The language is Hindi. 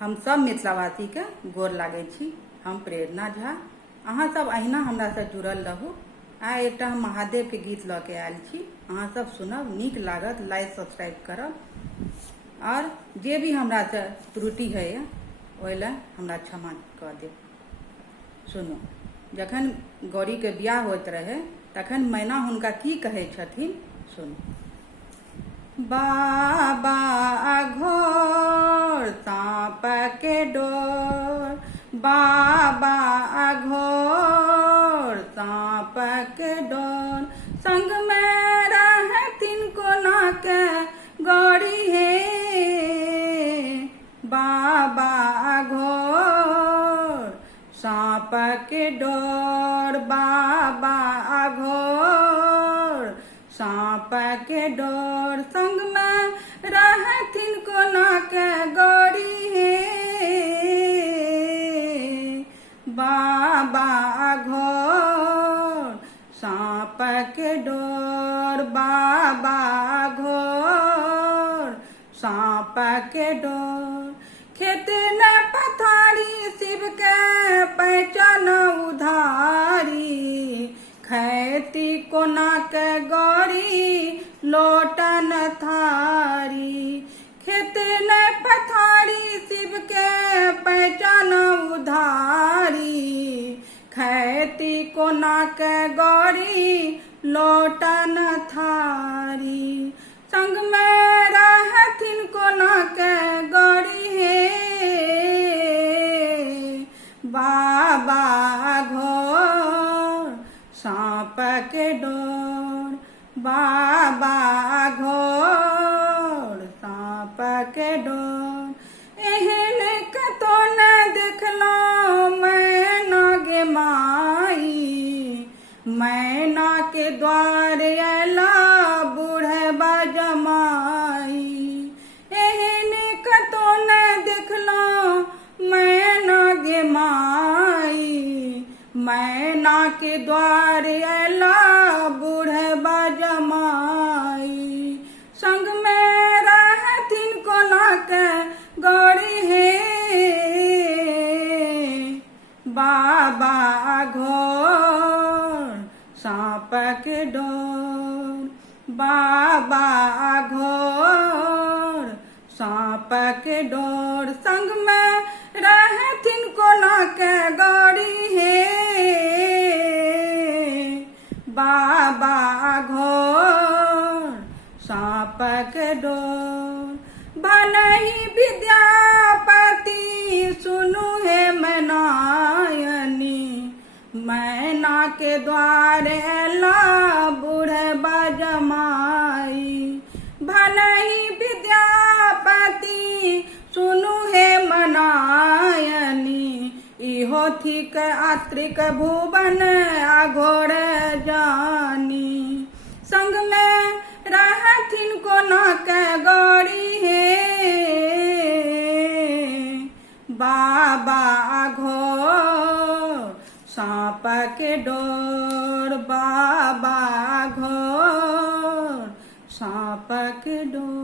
हम सब मिथिलावासी के गोर लागे छी। हम प्रेरणा झा। अहाँ सब अहिना हमरा से जुड़ल रहू। आइ एकटा हम महादेव के गीत ल के आयल छी। अहाँ सब सुनब, नीक लागत, लाइक सब्सक्राइब करब और जे भी हमरा से त्रुटि है ओहि ला हमरा क्षमा कर देब। सुनू, जखन गौरी के बियाह होइत रहे तखन मैना हुनका की कहे छथिन, सुनू। बाबा घोर सांप के डोर, बाबा घोर सांप के डोर, संग में रहतिन कोना के गौरी हे। बाबा घोर सांप के डोर, बाबा घोर सांप के डोर, संग में रहतिन कोना के गौरी हे। बाबा घोर सांप के डोर, बाबा घोर सांप के डोर, खेत न पथारी शिव के पहचान उधारी, खैती कोना के गौरी लोटन थारी। खेत न पथारी शिव के पहचान उधारी, खैती कोना के गौरी लोटन थारी, संग में रहथिन कोना के गौरी हे। बाबा घोर सांप के डोर, बाबा घोर सांप के डोर, एहन कतो न देखलो मैना गे माई। मैना के द्वार अला बूढ़बा जमाई, एहन कतो न देखलो मैना गे माई। मैना के द्वार अला बूढ़बा जमाई, संग में रहथिन कोना के गौरी हे। बाबा घोर सांप के डोर, बाबा घोर सांप के डोर, संग में रहथिन कोना के गौरी हे। बाबा घोर सांप के डोर, बनहि विद्यापति सुनु हे मैनायनी। मैना के द्वार अला बूढ़बा जमाई, बनहि विद्यापति सुनु हे मनायनी। इहो थिक आत्रिक भुवन अघोर जानी, संग में रहथिन कोना के गौरी हे। बाबा घोर सांप के डोर, बाबा घोर सांप के डोर।